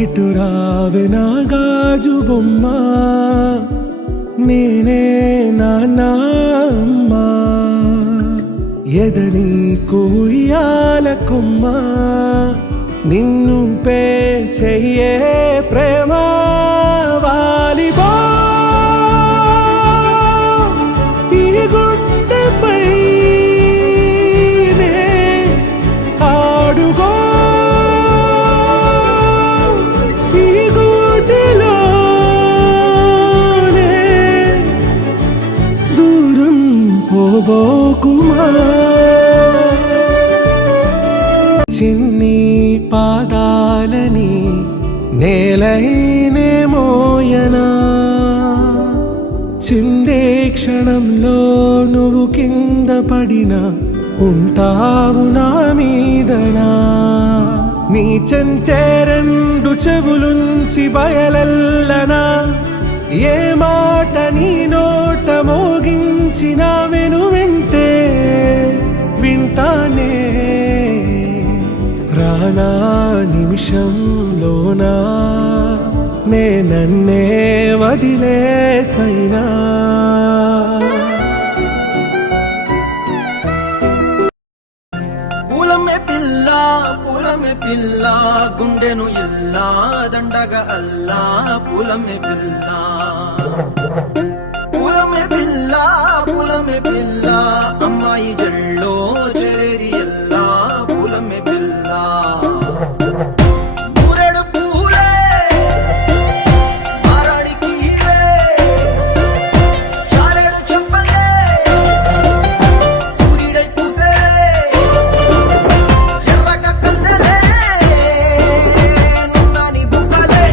ఇటు రావే నా గాజు బొమ్మ, నేనే నాన్న అమ్మ, ఎదని కుయ్యాల కొమ్మ, నిన్ను పే చెయ్యే ప్రేమ వాలిబో ఈ గుండెపై ఆడుగో ఈ గుడిలోనే దూరం పోబోకుమా. చిన్ని పాదాలని నేలైనే మోయనా, చిందే క్షణంలో నువ్వు కింద పడినా ఉంటావు నా మీదనా. నీ చెంతే రెండు చెవులుంచి బయలెల్లనా, ఏ మాట నీ నోట మోగించిన వెను వింటే వింటానే. రానా నిమిషంలోనా నే నన్నే వదిలేసైనా. పూలమ్మే పిల్ల పూలమ్మే పిల్ల గుండెను ఇల్లా దండగా అల్లా. పూలమ్మే పిల్ల పూలమ్మే పిల్ల పూలమ్మే పిల్ల అమ్మాయి జల్లో చేరేది ఎల్లా. పూలమ్మే పిల్ల ఊరేడు పూలే మారాడికి చారేడు చెప్పలే సూర్యుడై పూసే ఎర్రగా కత్తలే నున్నాని బుక్కలే.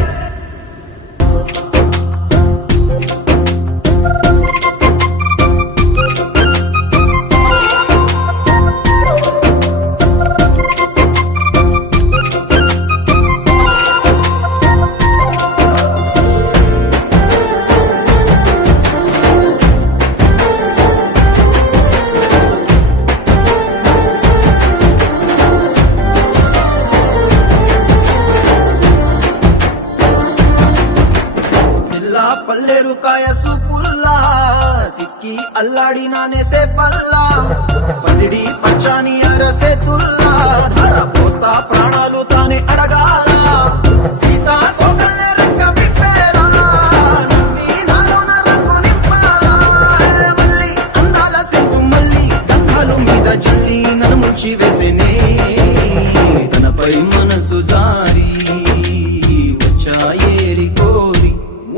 పల్లేరు కాయ సూపుల్లా సిక్కి అల్లాడి నానేసే పల్లా. పసిడి పచ్చాని అరసే తుల్లా ధర పోస్తా ప్రాణాలు తానే అడగాల. సీతా కోకల్లే రెక్క విప్పేలా నవ్వి నాలోన రంగు నింపాలా. మల్లి అందాల సిగ్గు మల్లి గంధాలు మీద జల్లి నన్ను ముంచి వేసేనే. తనపై మనసు జారి వచ్చాయేరి కోరి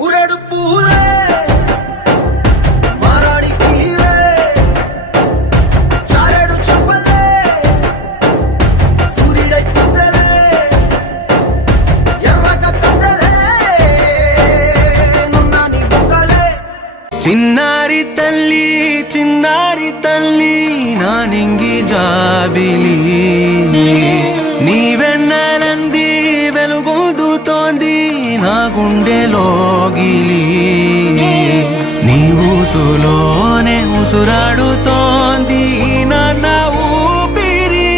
ఊరేడు పూలే మారాడికి చారేడు చెప్పలే సూర్యుడై పూసలే ఎర్రగా కత్తలే నున్నాని బుక్కలే. చిన్నారి తల్లి నా నింగి జాబిలి, నీ వెన్నెలంది వెలుగొందుతోంది నా గుండెలోగిలి. నీ ఊసులోనే ఉసురాడుతోంది నా ఊపిరి.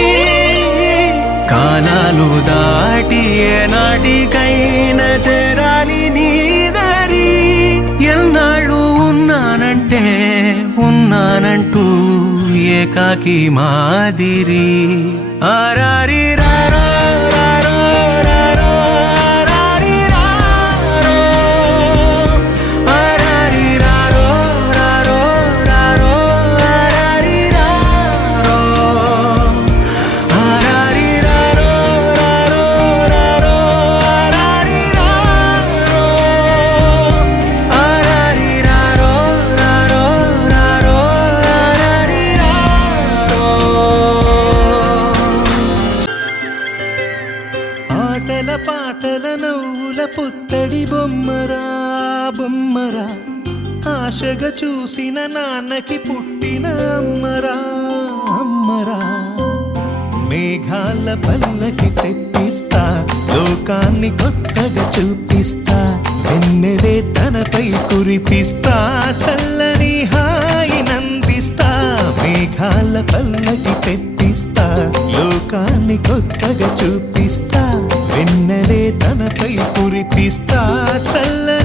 కాలాలు దాటి ఏనాటికైనా చేరాలి నీ దరి. ఎన్నాళ్ళు ఉన్నానంటూ ఏకాకి మాదిరి. ఆరారి రారో రారో రారో ఆరారి రారో ఆరారి రారో రారో రారో ఆరారి రారో ఆరారి రారో రారో రారో ఆరారి రారో ఆరారి రారో రారో రారో ఆరారి రారో. ఆటల పాటల నవ్వుల పుత్తడి బొమ్మరా బొమ్మరా, ఆశగా చూసిన నాన్నకి పుట్టిన అమ్మరా అమ్మరా. మేఘాల పల్లకి తెప్పిస్తా, లోకాన్ని కొత్తగా చూపిస్తా, వెన్నెలే తనపై కురిపిస్తా, చల్లని హాయి నందిస్తా. మేఘాల పల్లకి తెప్పిస్తా, లోకాన్ని కొత్తగా చూపిస్తా, వెన్నెలే తనపై కురిపిస్తా చల్లని